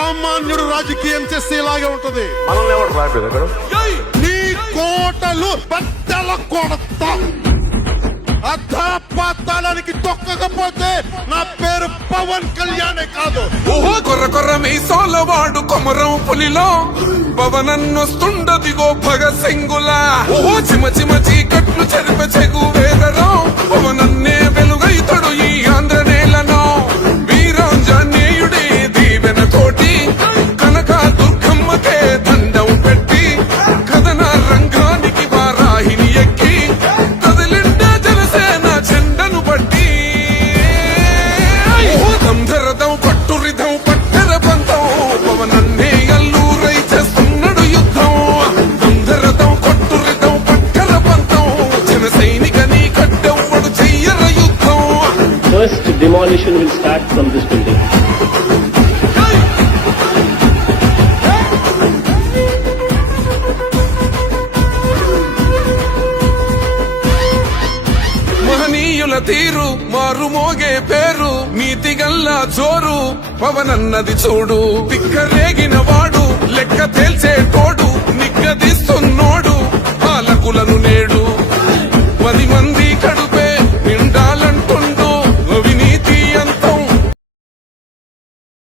సామాన్యుడు రాజకీయం చేస్తే ఇలాగే ఉంటది. మనల్ని ఎవరు రాలేదు అక్కడ. నీ కోటలు బద్దల కొడతా. అధాపాతాళానికి తొక్కకపోతే నా పేరు పవన్ కళ్యాణే కాదు. ఓహో కొర్ర కొర్ర మీసాలవాడు కొమరం పులిలో పవనన్నొస్తుండదిగో భగత్ సింగులా. ఓహో చిమ చిమ చీకట్లు చెరిప చెగు వేదరో పవనన్నే వెలుగైతడు ఈ ఆంధ్ర నేలను. వీరాంజనేయుడే దీవెన తోటి కనక దుర్గమ్మకే దండం పెట్టి కథన రంగానికి వారాహిని ఎక్కి కదిలిండే జనసేన జెండను బట్టి. దంధరదం పట్టురిధం పట్టెర బంధం పవనన్నే అల్లూరై చేస్తున్నాడు యుద్ధం. దంధరదం కొట్టురిధం పట్టెర బంధం జన సైనిక నీ కట్టెవ్వడు చెయ్యర యుద్ధం. First demolition will start from this building. మహనీయుల తీరు మారు మోగే పేరు నీతిగల్లా జోరు పవనన్నది చూడు. తిక్కరేగిన వాడు లెక్క తేల్చే తోడు నిగ్గదీస్తున్నోడు పాలకులను నేడు.